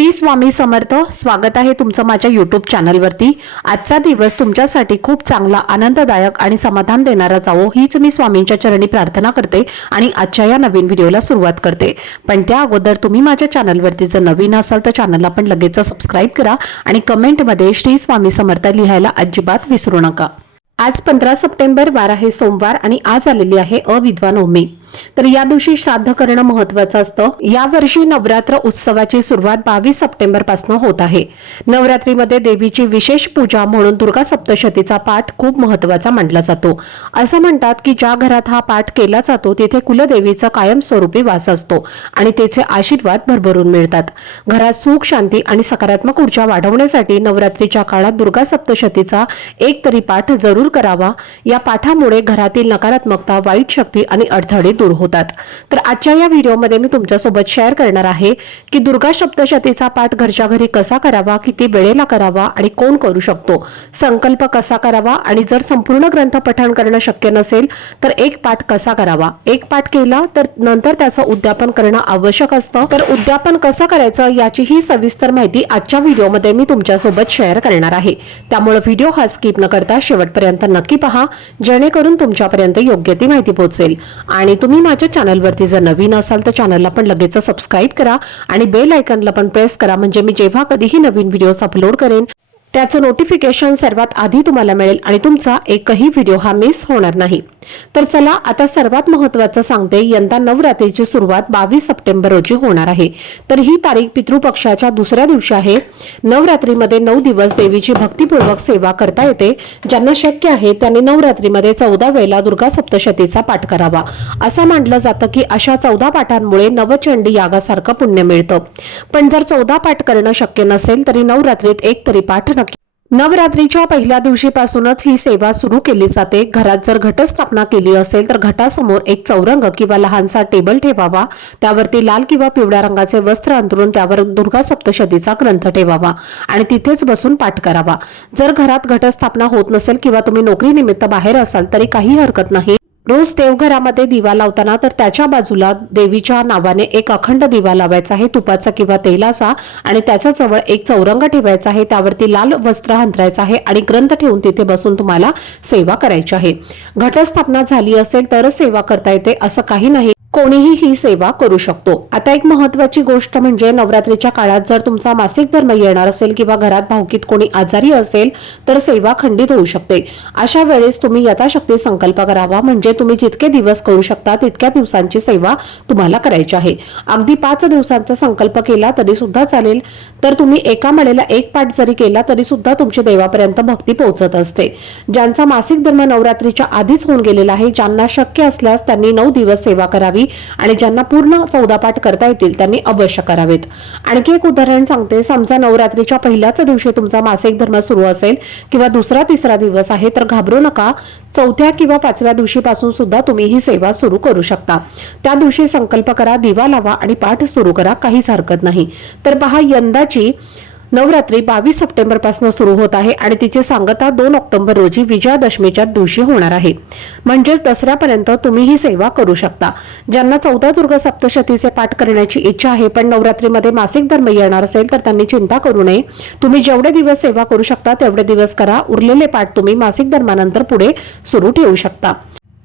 श्री स्वामी समर्थ स्वागत आहे तुमचं माझ्या यूट्यूब चॅनलवरती आजचा दिवस तुमच्यासाठी खूप चांगला आनंददायक आणि समाधान देणारा जावो हीच मी स्वामींच्या चरणी प्रार्थना करते आणि आजच्या या नवीन व्हिडिओला सुरुवात करते. पण त्या अगोदर तुम्ही माझ्या चॅनलवरती जर नवीन असाल तर चॅनलला पण लगेच सबस्क्राईब करा आणि कमेंटमध्ये श्री स्वामी समर्थ लिहायला अजिबात विसरू नका. आज पंधरा सप्टेंबर वार आहे सोमवार आणि आज आलेली आहे अविद्वान नवमी. तर या दिवशी श्राद्ध करणं महत्वाचं असतं. यावर्षी नवरात्र उत्सवाची सुरुवात बावीस सप्टेंबरपासून होत आहे. नवरात्रीमध्ये देवीची विशेष पूजा म्हणून दुर्गा सप्तशतीचा पाठ खूप महत्त्वाचा मानला जातो. असं म्हणतात की ज्या घरात हा पाठ केला जातो तिथे कुलदेवीचा कायमस्वरूपी वास असतो आणि त्याचे आशीर्वाद भरभरून मिळतात. घरात सुख शांती आणि सकारात्मक ऊर्जा वाढवण्यासाठी नवरात्रीच्या काळात दुर्गा सप्तशतीचा एक तरी पाठ जरूर करावा. या पाठामुळे घरातील नकारात्मकता वाईट शक्ती आणि अडथळे दूर होतात. तर आजच्या या व्हिडिओमध्ये मी तुमच्यासोबत शेअर करणार आहे की दुर्गा सप्तशतीचा पाठ घरच्या घरी कसा करावा किती वेळेला करावा आणि कोण करू शकतो? संकल्प कसा करावा आणि जर संपूर्ण ग्रंथ पठण करणं शक्य नसेल तर एक पाठ कसा करावा? एक पाठ केला तर नंतर त्याचं उद्यापन करणं आवश्यक असतं. तर उद्यापन कसं करायचं याची ही सविस्तर माहिती आजच्या व्हिडिओमध्ये मी तुमच्यासोबत शेअर करणार आहे. त्यामुळे व्हिडिओ हा स्किप न करता शेवटपर्यंत नक्की पहा जेणेकरून तुमच्यापर्यंत योग्य ती माहिती पोहोचेल. आणि तुम्ही माझ्या चॅनलवरती जर नवीन असाल तर चॅनलला पण लगेच सबस्क्राईब करा आणि बेल आयकनला पण प्रेस करा. म्हणजे मी जेव्हा कधीही नवीन व्हिडिओज अपलोड करेन त्याचं नोटिफिकेशन सर्वात आधी तुम्हाला मिळेल आणि तुमचा एकही व्हिडिओ हा मिस होणार नाही. तर चला आता सर्वात महत्वाचं सांगते यंदा नवरात्रीची सुरुवात बावीस सप्टेंबर रोजी होणार आहे. तर ही तारीख पितृपक्षाच्या दुसऱ्या दिवशी आहे. नवरात्रीमध्ये नऊ दिवस देवीची भक्तिपूर्वक सेवा करता येते. ज्यांना शक्य आहे त्यांनी नवरात्रीमध्ये चौदा वेळेला दुर्गा सप्तशतीचा पाठ करावा. असं मानलं जातं की अशा चौदा पाठांमुळे नवचंडी यागासारखं पुण्य मिळतं. पण जर चौदा पाठ करणं शक्य नसेल तरी नवरात्रीत एक तरी पाठ नवरात्रीच्या पहिल्या दिवशीपासूनच ही सेवा सुरू केली जाते. घरात जर घटस्थापना केली असेल तर घटासमोर एक चौरंग किंवा लहानसा टेबल ठेवावा. त्यावरती लाल किंवा पिवळ्या रंगाचे वस्त्र अंतरून त्यावर दुर्गा सप्तशतीचा ग्रंथ ठेवावा आणि तिथेच बसून पाठ करावा. जर घरात घटस्थापना होत नसेल किंवा तुम्ही नोकरीनिमित्त बाहेर असाल तरी काही हरकत नाही. रोज देवघरामध्ये दिवा लावताना तर त्याच्या बाजूला देवीच्या नावाने एक अखंड दिवा लावायचा आहे तुपाचा किंवा तेलाचा आणि त्याच्याजवळ एक चौरंग ठेवायचा आहे त्यावरती लाल वस्त्र हंतरायचं आहे आणि ग्रंथ ठेवून तिथे बसून तुम्हाला सेवा करायची आहे. घटस्थापना झाली असेल तरच सेवा करता येते असं काही नाही. कोणीही ही सेवा करू शकतो. आता एक महत्वाची गोष्ट म्हणजे नवरात्रीच्या काळात जर तुमचा मासिक धर्म येणार असेल किंवा घरात भावकीत कोणी आजारी असेल तर सेवा खंडित होऊ शकते. अशा वेळेस तुम्ही यथाशक्ती संकल्प करावा. म्हणजे तुम्ही जितके दिवस करू शकता तितक्या दिवसांची सेवा तुम्हाला करायची आहे. अगदी पाच दिवसांचा संकल्प केला तरी सुद्धा चालेल. तर तुम्ही एका मळेला एक पाठ जरी केला तरी सुद्धा तुमची देवापर्यंत भक्ती पोहोचत असते. ज्यांचा मासिक धर्म नवरात्रीच्या आधीच होऊन गेलेला आहे ज्यांना शक्य असल्यास त्यांनी नऊ दिवस सेवा करावी. आणि ज्यांना पूर्ण चौदा पाठ करता येतील त्यांनी अवश्य करावेत. आणखी एक उदाहरण सांगते. समजा नवरात्रीच्या पहिल्याच दिवशी तुमचा मासिक धर्म सुरू असेल किंवा दुसरा तिसरा दिवस आहे तर घाबरू नका. चौथ्या किंवा पाचव्या दिवशीपासून सुद्धा तुम्ही ही सेवा सुरू करू शकता. त्या दिवशी संकल्प करा दिवा लावा आणि पाठ सुरू करा. काहीच हरकत नाही. तर पहा यंदाची नवरात्री बावीस सप्टेंबरपासून सुरू होत आहे आणि तिची सांगता दोन ऑक्टोबर रोजी विजयादशमीच्या दिवशी होणार आहे. म्हणजेच दसऱ्यापर्यंत तुम्ही ही सेवा करू शकता. ज्यांना चौदा दुर्ग सप्तशतीचे पाठ करण्याची इच्छा आहे पण नवरात्रीमध्ये मासिक धर्म येणार असेल तर त्यांनी चिंता करू नये. तुम्ही जेवढे दिवस सेवा करू शकता तेवढे दिवस करा. उरलेले पाठ तुम्ही मासिक धर्मानंतर पुढे सुरू ठेवू शकता.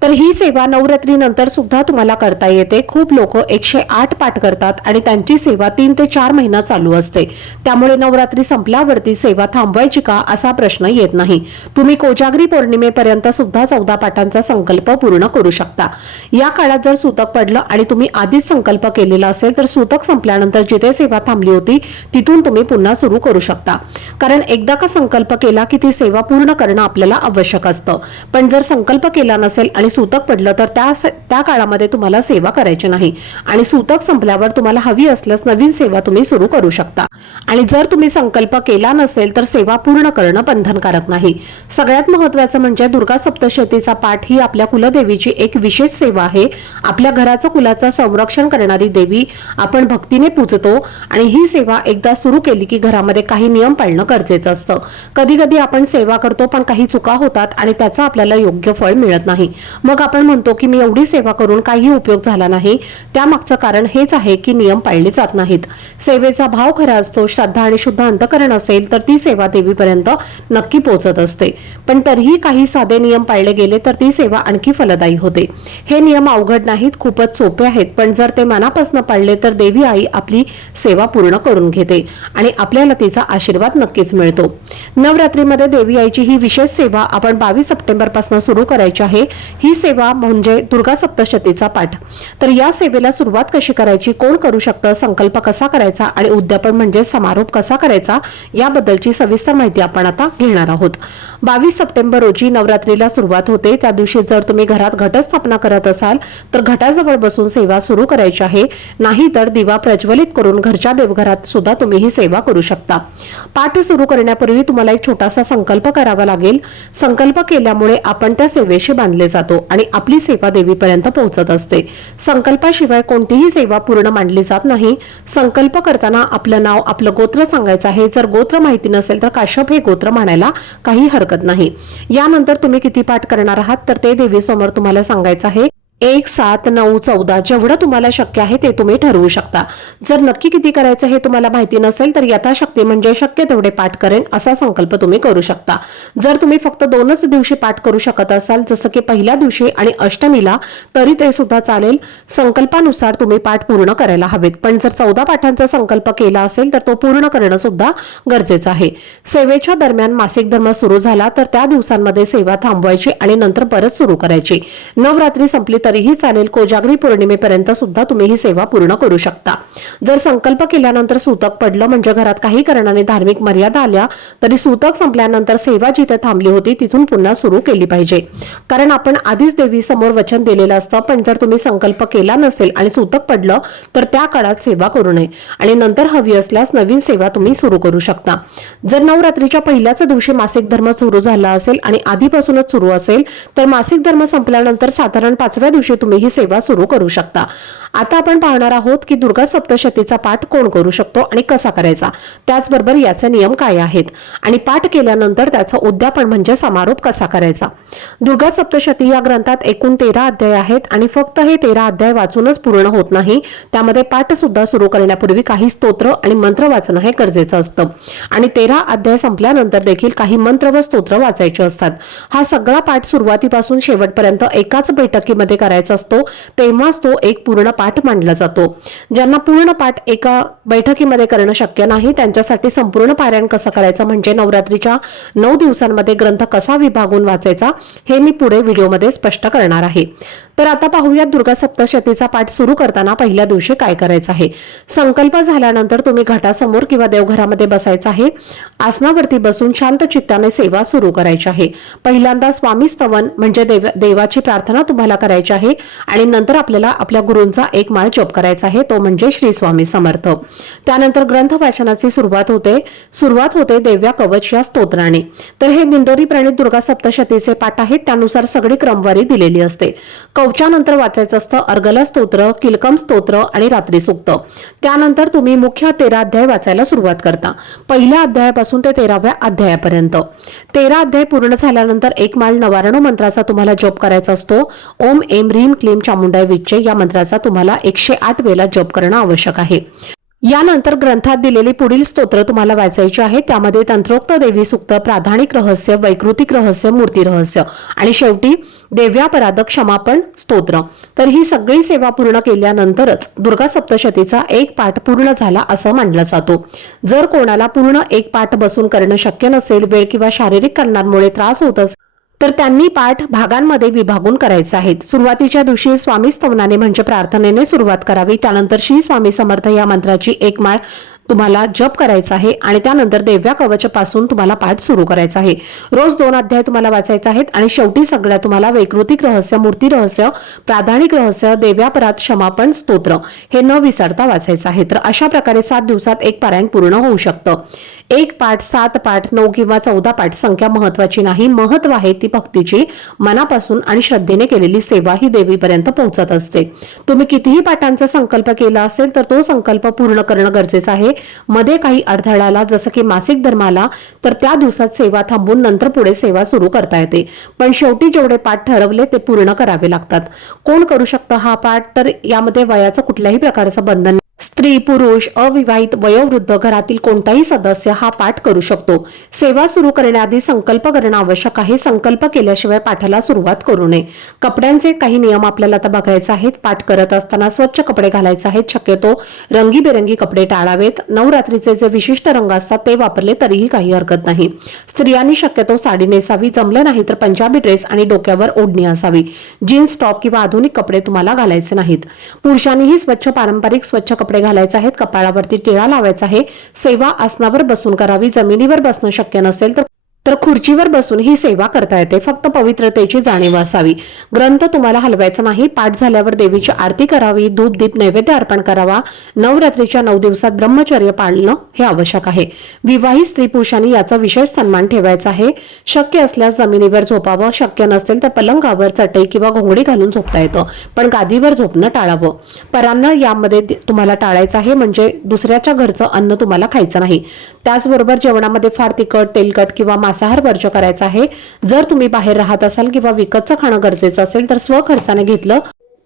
तर ही सेवा नवरात्रीनंतर सुद्धा तुम्हाला करता येते. खूप लोक एकशे आठ पाठ करतात आणि त्यांची सेवा तीन ते चार महिना चालू असते. त्यामुळे नवरात्री संपल्यावरती सेवा थांबवायची का असा प्रश्न येत नाही. तुम्ही कोजागरी पौर्णिमेपर्यंत सुद्धा चौदा पाठांचा संकल्प पूर्ण करू शकता. या काळात जर सुतक पडलं आणि तुम्ही आधीच संकल्प केलेला असेल तर सुतक संपल्यानंतर जिथे सेवा थांबली होती तिथून तुम्ही पुन्हा सुरू करू शकता. कारण एकदा का संकल्प केला की ती सेवा पूर्ण करणं आपल्याला आवश्यक असतं. पण जर संकल्प केला नसेल आणि सूतक पडलं तर त्या त्या काळामध्ये तुम्हाला सेवा करायची नाही. आणि सूतक संपल्यावर तुम्हाला हवी असल्यास नवीन सेवा तुम्ही सुरू करू शकता. आणि जर तुम्ही संकल्प केला नसेल तर सेवा पूर्ण करणं बंधनकारक नाही. सगळ्यात महत्वाचं म्हणजे दुर्गा सप्तशतीचा पाठ ही आपल्या कुलदेवीची एक विशेष सेवा आहे. आपल्या घराचं कुलाचं संरक्षण करणारी देवी आपण भक्तीने पूजतो आणि ही सेवा एकदा सुरू केली की घरामध्ये काही नियम पाळणं गरजेचं असतं. कधी कधी आपण सेवा करतो पण काही चुका होतात आणि त्याचं आपल्याला योग्य फळ मिळत नाही. मग आपण म्हणतो की मी एवढी सेवा करून काही उपयोग झाला नाही. त्यामागचं कारण हेच आहे की नियम पाळले जात नाहीत. सेवेचा भाव खरा असतो श्रद्धा आणि शुद्ध अंतकरण असेल तर ती सेवा देवीपर्यंत नक्की पोहोचत असते. पण तरीही काही साधे नियम पाळले गेले तर ती सेवा आणखी फलदायी होते. हे नियम अवघड नाहीत खूपच सोपे आहेत पण जर ते मनापासून पाळले तर देवी आई आपली सेवा पूर्ण करून घेते आणि आपल्याला तिचा आशीर्वाद नक्कीच मिळतो. नवरात्रीमध्ये देवी आईची ही विशेष सेवा आपण बावीस सप्टेंबरपासून सुरू करायची आहे. ही सेवा म्हणजे दुर्गा सप्तशतीचा पाठ. तर या सेवेला सुरुवात कशी करायची? कोण करू शकतं? संकल्प कसा करायचा? आणि उद्यापन म्हणजे समारोप कसा करायचा? याबद्दलची सविस्तर माहिती आपण आता घेणार आहोत. बावीस सप्टेंबर रोजी नवरात्रीला सुरुवात होते. त्या दिवशी जर तुम्ही घरात घटस्थापना करत असाल तर घटाजवळ बसून सेवा सुरू करायची आहे. नाही तर दिवा प्रज्वलित करून घरच्या देवघरात सुद्धा तुम्ही ही सेवा करू शकता. पाठ सुरू करण्यापूर्वी तुम्हाला एक छोटासा संकल्प करावा लागेल. संकल्प केल्यामुळे आपण त्या सेवेशी बांधले जातो. आणि आपली सेवा देवीपर्यंत पोहोचत असते. संकल्पाशिवाय कोणतीही सेवा पूर्ण मांडली जात नाही. संकल्प करताना आपलं नाव आपलं गोत्र सांगायचं आहे. जर गोत्र माहिती नसेल तर काश्यप हे गोत्र म्हणायला काही हरकत नाही. यानंतर तुम्ही किती पाठ करणार आहात? तर ते देवीसमोर तुम्हाला सांगायचं आहे. एक सात नऊ चौदा जेवढं तुम्हाला शक्य आहे ते तुम्ही ठरवू शकता. जर नक्की किती करायचं हे तुम्हाला माहिती नसेल तर यथाशक्ती म्हणजे शक्य तेवढे पाठ करेन असा संकल्प तुम्ही करू शकता. जर तुम्ही फक्त दोनच दिवशी पाठ करू शकत असाल जसं की पहिल्या दिवशी आणि अष्टमीला तरी ते सुद्धा चालेल. संकल्पानुसार तुम्ही पाठ पूर्ण करायला हवेत. पण जर चौदा पाठांचा संकल्प केला असेल तर तो पूर्ण करणं सुद्धा गरजेचं आहे. सेवेच्या दरम्यान मासिक धर्म सुरू झाला तर त्या दिवसांमध्ये सेवा थांबवायची आणि नंतर परत सुरू करायची. नवरात्री संपली तरीही चालेल. कोजागरी पौर्णिमेपर्यंत सुद्धा तुम्ही ही सेवा पूर्ण करू शकता. जर संकल्प केल्यानंतर सूतक पडलं म्हणजे घरात काही कारणाने धार्मिक मर्यादा आल्या तरी सूतक संपल्यानंतर सेवा जिथे थांबली होती तिथून पुन्हा सुरू केली पाहिजे. कारण आपण आधीच देवी समोर वचन दिलेलं असतं पण जर तुम्ही संकल्प केला नसेल आणि सूतक पडलं तर त्या काळात सेवा करू नये. आणि नंतर हवी असल्यास नवीन सेवा तुम्ही सुरू करू शकता. जर नवरात्रीच्या पहिल्याच दिवशी मासिक धर्म सुरू झाला असेल आणि आधीपासूनच सुरू असेल तर मासिक धर्म संपल्यानंतर साधारण पाचव्या दिवशी तुम्ही ही सेवा सुरू करू शकता. आता आपण पाहणार आहोत की दुर्गा सप्तशतीचा पाठ कोण करू शकतो आणि कसा करायचा? त्याचबरोबर याचे नियम काय आहेत? आणि पाठ केल्यानंतर त्याचं उद्यापन म्हणजे समारोप कसा करायचा? दुर्गा सप्तशती या ग्रंथात एकूण तेरा अध्याय आहेत आणि फक्त हे तेरा अध्याय वाचूनच पूर्ण होत नाही. त्यामध्ये पाठ सुद्धा सुरू करण्यापूर्वी काही स्तोत्र आणि मंत्र वाचणं हे गरजेचं असतं. आणि तेरा अध्याय संपल्यानंतर देखील काही मंत्र व स्तोत्र वाचायचे असतात. हा सगळा पाठ सुरुवातीपासून शेवटपर्यंत एकाच बैठकीमध्ये करायचा असतो तेव्हाच तो एक पूर्ण पाठ मांडला जातो. ज्यांना पूर्ण पाठ एका बैठकीमध्ये करणं शक्य नाही त्यांच्यासाठी संपूर्ण पारायण कसं करायचं म्हणजे नवरात्रीच्या नऊ दिवसांमध्ये ग्रंथ कसा विभागून वाचायचा हे मी पुढे व्हिडिओमध्ये स्पष्ट करणार आहे. तर आता पाहूयात दुर्गा सप्तशतीचा पाठ सुरू करताना पहिल्या दिवशी काय करायचं आहे. संकल्प झाल्यानंतर तुम्ही घटासमोर किंवा देवघरामध्ये बसायचं आहे. आसनावरती बसून शांत चित्ताने सेवा सुरू करायची आहे. पहिल्यांदा स्वामी स्तवन म्हणजे देव देवाची प्रार्थना तुम्हाला करायची आहे आणि नंतर आपल्याला आपल्या गुरूंचा एक माळ जप करायचा आहे तो म्हणजे श्री स्वामी समर्थ. त्यानंतर ग्रंथ वाचनाची सुरुवात होते. सुरुवात होते देव्या कवच या स्तोत्राने. तर हे दिंडोरी प्रणित दुर्गा सप्तशतीचे पाठ आहेत त्यानुसार सगळी क्रमवारी दिलेली असते. कवचानंतर वाचायचं असतं अर्गल स्तोत्र किलकम स्तोत्र आणि रात्री सुक्त. त्यानंतर तुम्ही मुख्य तेरा अध्याय वाचायला सुरुवात करता. पहिल्या अध्यायापासून ते तेराव्या अध्यायापर्यंत. तेरा अध्याय पूर्ण झाल्यानंतर एक माल नवारण मंत्राचा तुम्हाला जप करायचा असतो. ओम एम ह्रीम क्लीम चामुंडाय विच्चे या मंत्राचा तुम्हाला एकशे आठ वेळा जप करणं आवश्यक आहे. यानंतर ग्रंथात दिलेली पुढील स्तोत्र तुम्हाला वाचायची आहे. त्यामध्ये तंत्रोक्त देवी सुक्त प्राधानिक रहस्य वैकृतिक रहस्य मूर्ती रहस्य आणि शेवटी देव्यापराध क्षमापण स्तोत्र. तर ही सगळी सेवा पूर्ण केल्यानंतरच दुर्गा सप्तशतीचा एक पाठ पूर्ण झाला असं मानला जातो. जर कोणाला पूर्ण एक पाठ बसून करणं शक्य नसेल वेळ किंवा शारीरिक कारणांमुळे त्रास होत असेल तर त्यांनी पाठ भागांमध्ये विभागून करायचे आहेत. सुरुवातीच्या दिवशी स्वामी स्तवनाने म्हणजे प्रार्थनेने सुरुवात करावी. त्यानंतर श्री स्वामी समर्थ या मंत्राची एक माळ तुम्हाला जप करायचा आहे आणि त्यानंतर देव्या कवचपासून तुम्हाला पाठ सुरू करायचा आहे. रोज दोन अध्याय तुम्हाला वाचायचे आहेत आणि शेवटी सगळ्या तुम्हाला वैकृतिक रहस्य मूर्ती रहस्य प्राधानिक रहस्य देव्यापरात क्षमापण स्तोत्र हे न विसरता वाचायचं आहे. तर अशा प्रकारे सात दिवसात एक पारायण पूर्ण होऊ शकतं. एक पाठ सात पाठ नऊ किंवा चौदा पाठ संख्या महत्वाची नाही. महत्त्व आहे ती भक्तीची मनापासून आणि श्रद्धेने केलेली सेवा ही देवीपर्यंत पोहोचत असते. तुम्ही कितीही पाठांचा संकल्प केला असेल तर तो संकल्प पूर्ण करणं गरजेचं आहे. मध्ये काही अडथळा आला जसं की मासिक धर्माला तर त्या दिवसात सेवा थांबून नंतर पुढे सेवा सुरू करता येते. पण शेवटी जेवढे पाठ ठरवले ते पूर्ण करावे लागतात. कोण करू शकतं हा पाठ? तर यामध्ये वयाचं कुठल्याही प्रकारचं बंधन स्त्री पुरुष अविवाहित वयोवृद्ध घरातील कोणताही सदस्य हा पाठ करू शकतो. सेवा सुरू करण्याआधी संकल्प करणं आवश्यक आहे. संकल्प केल्याशिवाय पाठाला सुरुवात करू नये. कपड्यांचे काही नियम आपल्याला आता बघायचे आहेत. पाठ करत असताना स्वच्छ कपडे घालायचे आहेत. शक्यतो रंगीबेरंगी कपडे टाळावेत. नवरात्रीचे जे विशिष्ट रंग असतात ते वापरले तरीही काही हरकत नाही. स्त्रियांनी शक्यतो साडी नेसावी. जमलं नाही तर पंजाबी ड्रेस आणि डोक्यावर ओढणी असावी. जीन्स टॉप किंवा आधुनिक कपडे तुम्हाला घालायचे नाहीत. पुरुषांनीही स्वच्छ पारंपरिक स्वच्छ कपडे घालायचे आहेत कपाळावरती टिळा लावायचा आहे. सेवा आसनावर बसून करावी जमिनीवर बसणं शक्य नसेल तर तर खुर्चीवर बसून ही सेवा करता येते. फक्त पवित्रतेची जाणीव असावी. ग्रंथ तुम्हाला हलवायचा नाही. पाठ झाल्यावर देवीची आरती करावी. धूप दीप नैवेद्य अर्पण करावा. नवरात्रीच्या नऊ दिवसात ब्रह्मचर्य पाळणं हे आवश्यक आहे. विवाहित स्त्री पुरुषांनी याचा विशेष सन्मान ठेवायचा आहे. शक्य असल्यास जमिनीवर झोपावं. शक्य नसेल तर पलंगावर चटई किंवा घोंगडी घालून झोपता येतं. पण गादीवर झोपणं टाळावं. परांना यामध्ये तुम्हाला टाळायचं आहे. म्हणजे दुसऱ्याच्या घरचं अन्न तुम्हाला खायचं नाही. त्याचबरोबर जेवणामध्ये फार तिखट तेलकट किंवा मांसाहार वर्ज करायचा आहे. जर तुम्ही बाहेर राहत असाल किंवा विकतचं खाणं गरजेचं असेल तर स्वखर्चाने घेतलं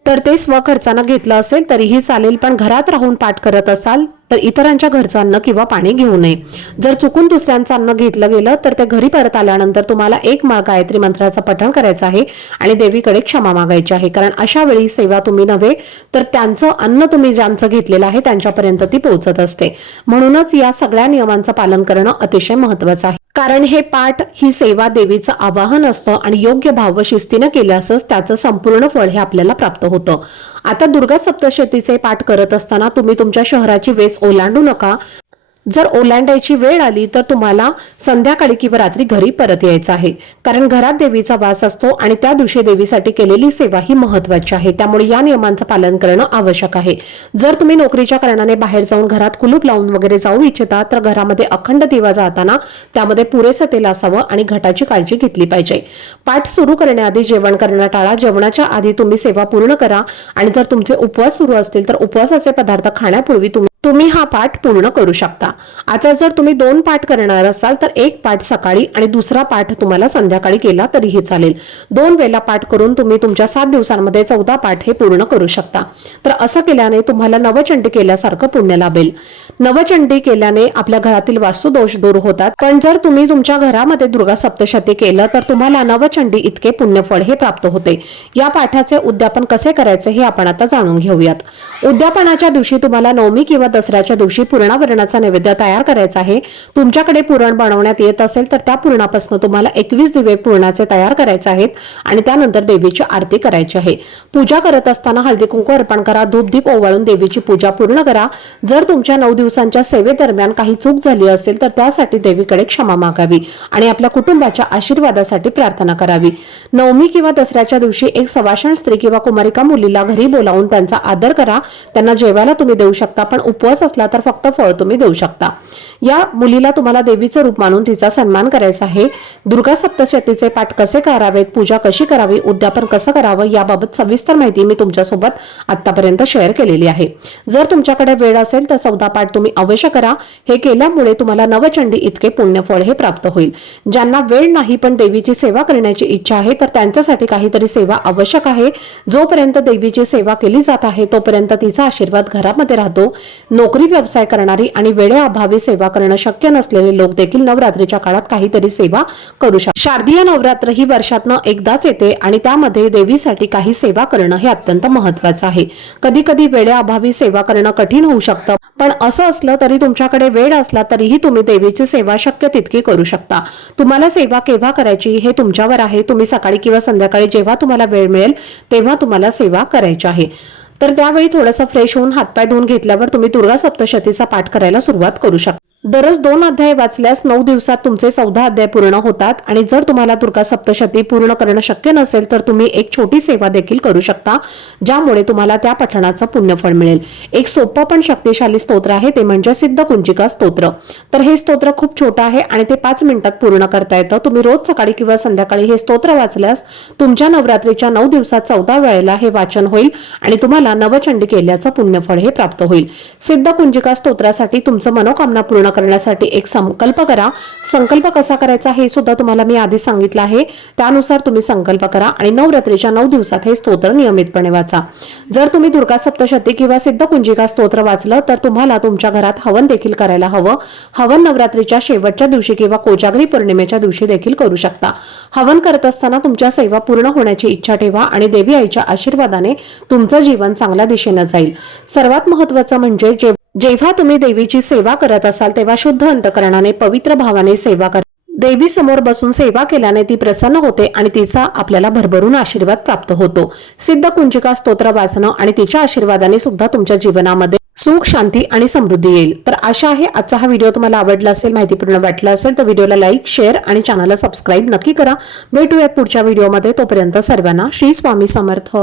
तर ते स्वखर्चानं घेतलं असेल तरीही चालेल पण घरात राहून पाठ करत असाल तर इतरांच्या घरचं अन्न किंवा पाणी घेऊ नये. जर चुकून दुसऱ्यांचं अन्न घेतलं गेलं तर ते घरी परत आल्यानंतर तुम्हाला एक माळ गायत्री मंत्राचं पठण करायचं आहे आणि देवीकडे क्षमा मागायची आहे. कारण अशा वेळी सेवा तुम्ही नव्हे तर त्यांचं अन्न तुम्ही ज्यांचं घेतलेलं आहे त्यांच्यापर्यंत ती पोहोचत असते. म्हणूनच या सगळ्या नियमांचं पालन करणं अतिशय महत्वाचं आहे. कारण हे पाठ ही सेवा देवीचं आवाहन असतं आणि योग्य भाव व शिस्तीनं केल्यासच त्याचं संपूर्ण फळ हे आपल्याला प्राप्त होतं. आता दुर्गा सप्तशतीचे पाठ करत असताना तुम्ही तुमच्या शहराची वेस ओलांडू नका. जर ओलांडायची वेळ आली तर तुम्हाला संध्याकाळी किंवा रात्री घरी परत यायचं आहे. कारण घरात देवीचा वास असतो आणि त्या दिवशी देवीसाठी केलेली सेवा ही महत्वाची आहे. त्यामुळे या नियमांचं पालन करणं आवश्यक आहे. जर तुम्ही नोकरीच्या कारणाने बाहेर जाऊन घरात कुलूप लावून वगैरे जाऊ इच्छिता तर घरामध्ये अखंड दिवा जाताना त्यामध्ये पुरेसं तेल असावं आणि घटाची काळजी घेतली पाहिजे. पाठ सुरू करण्याआधी जेवण करणं टाळा. जेवणाच्या आधी तुम्ही सेवा पूर्ण करा आणि जर तुमचे उपवास सुरू असतील तर उपवासाचे पदार्थ खाण्यापूर्वी तुम्ही तुम्ही हा पाठ पूर्ण करू शकता. आता जर तुम्ही दोन पाठ करणार असाल तर एक पाठ सकाळी आणि दुसरा पाठ तुम्हाला संध्याकाळी केला तरीही चालेल. दोन वेळा पाठ करून तुम्ही तुमच्या सात दिवसांमध्ये चौदा पाठ हे पूर्ण करू शकता. तर असं केल्याने तुम्हाला नवचंडी केल्यासारखं पुण्य लाभेल. नवचंडी केल्याने आपल्या घरातील वास्तुदोष दूर होतात. पण जर तुम्ही तुमच्या घरामध्ये दुर्गा सप्तशती केलं तर तुम्हाला नवचंडी इतके पुण्यफळ हे प्राप्त होते. या पाठाचे उद्यापन कसे करायचे हे आपण आता जाणून घेऊयात. उद्यापनाच्या दिवशी तुम्हाला नवमी किंवा दसऱ्याच्या दिवशी पुरणावरणाचा नैवेद्य तयार करायचा आहे. तुमच्याकडे पुरण बनवण्यात येत असेल तर त्या पुरणापासून तुम्हाला एकवीस दिवे पुरणाचे तयार करायचे आहेत आणि त्यानंतर देवीची आरती करायची आहे. पूजा करत असताना हळदी कुंकू अर्पण करा धूपदीप ओवाळून देवीची पूजा पूर्ण करा. जर तुमच्या नऊ दिवसांच्या सेवेदरम्यान काही चूक झाली असेल तर त्यासाठी देवीकडे क्षमा मागावी आणि आपल्या कुटुंबाच्या आशीर्वादासाठी प्रार्थना करावी. नवमी किंवा दसऱ्याच्या दिवशी एक सवाषण स्त्री किंवा कुमारिका मुलीला घरी बोलावून त्यांचा आदर करा. त्यांना जेवायला तुम्ही देऊ शकता पण उपवास असला तर फक्त फळ तुम्ही देऊ शकता. या मुलीला तुम्हाला देवीचं रूप मानून तिचा सन्मान करायचा आहे. दुर्गा सप्तशतीचे पाठ कसे करावेत? पूजा कशी करावी? उद्यापन कसं करावं? याबाबत सविस्तर माहिती मी तुमच्यासोबत आतापर्यंत शेअर केलेली आहे. जर तुमच्याकडे वेळ असेल तर चौदा पाठ तुम्ही अवश्य करा. हे केल्यामुळे तुम्हाला नवचंडी इतके पुण्यफळ हे प्राप्त होईल. ज्यांना वेळ नाही पण देवीची सेवा करण्याची इच्छा आहे तर त्यांच्यासाठी काहीतरी सेवा आवश्यक आहे. जोपर्यंत देवीची सेवा केली जात आहे तोपर्यंत तिचा आशीर्वाद घरामध्ये राहतो. नोकरी व्यवसाय करणारी आणि वेळेअभावी सेवा करणं शक्य नसलेले लोक देखील नवरात्रीच्या काळात काहीतरी सेवा करू शकतात शारदीय नवरात्र ही वर्षातनं एकदाच येते आणि त्यामध्ये देवीसाठी काही सेवा करणं हे अत्यंत महत्वाचं आहे. कधी कधी वेळेअभावी सेवा करणं कठीण होऊ शकतं पण असं असलं तरी तुमच्याकडे वेळ असला तरीही तुम्ही देवीची सेवा शक्य तितकी करू शकता. तुम्हाला सेवा केव्हा करायची हे तुमच्यावर आहे. तुम्ही सकाळी किंवा संध्याकाळी जेव्हा तुम्हाला वेळ मिळेल तेव्हा तुम्हाला सेवा करायची आहे. तर त्यावेळी थोडासा फ्रेश होऊन हातपाय धुवून घेतल्यावर तुम्ही दुर्गा सप्तशतीचा पाठ करायला सुरुवात करू शकता. दररोज दोन अध्याय वाचल्यास नऊ दिवसात तुमचे चौदा अध्याय पूर्ण होतात आणि जर तुम्हाला दुर्गा सप्तशती पूर्ण करणं शक्य नसेल तर तुम्ही एक छोटी सेवा देखील करू शकता ज्यामुळे तुम्हाला त्या पठणाचं पुण्यफळ मिळेल. एक सोपं पण शक्तिशाली स्तोत्र आहे ते म्हणजे सिद्ध कुंजिका स्तोत्र. तर हे स्तोत्र खूप छोटं आहे आणि ते पाच मिनिटात पूर्ण करता येतं. तुम्ही रोज सकाळी किंवा संध्याकाळी हे स्तोत्र वाचल्यास तुमच्या नवरात्रीच्या नऊ दिवसात चौदा वेळेला हे वाचन होईल आणि तुम्हाला नवचंडी केल्याचं पुण्यफळ हे प्राप्त होईल. सिद्ध कुंजिका स्तोत्रासाठी तुमचं मनोकामना पूर्ण करण्यासाठी एक संकल्प करा. संकल्प कसा करायचा हे सुद्धा तुम्हाला मी आधी सांगितलं आहे. त्यानुसार तुम्ही संकल्प करा आणि नवरात्रीच्या नऊ दिवसात हे स्तोत्र नियमितपणे वाचा. जर तुम्ही दुर्गा सप्तशती किंवा सिद्धपुंजिका स्तोत्र वाचलं तर तुम्हाला तुमच्या घरात हवन देखील करायला हवं. हवन नवरात्रीच्या शेवटच्या दिवशी किंवा कोजागरी पौर्णिमेच्या दिवशी देखील करू शकता. हवन करत असताना तुमच्या सेवा पूर्ण होण्याची इच्छा ठेवा आणि देवी आईच्या आशीर्वादाने तुमचं जीवन चांगल्या दिशेनं जाईल. सर्वात महत्वाचं म्हणजे जे जेव्हा तुम्ही देवीची सेवा करत असाल तेव्हा शुद्ध अंतकरणाने पवित्र भावाने सेवा करा. देवी समोर बसून सेवा केल्याने ती प्रसन्न होते आणि तिचा आपल्याला भरभरून आशीर्वाद प्राप्त होतो. सिद्ध कुंजिका स्तोत्र वाचणं आणि तिच्या आशीर्वादाने सुद्धा तुमच्या जीवनामध्ये सुख शांती आणि समृद्धी येईल. तर आशा आहे आजचा हा व्हिडिओ. तुम्हाला आवडला असेल माहितीपूर्ण वाटला असेल तर व्हिडिओला लाईक शेअर आणि चॅनलला सबस्क्राईब नक्की करा. भेटूयात पुढच्या व्हिडिओमध्ये. तोपर्यंत सर्वांना श्री स्वामी समर्थ.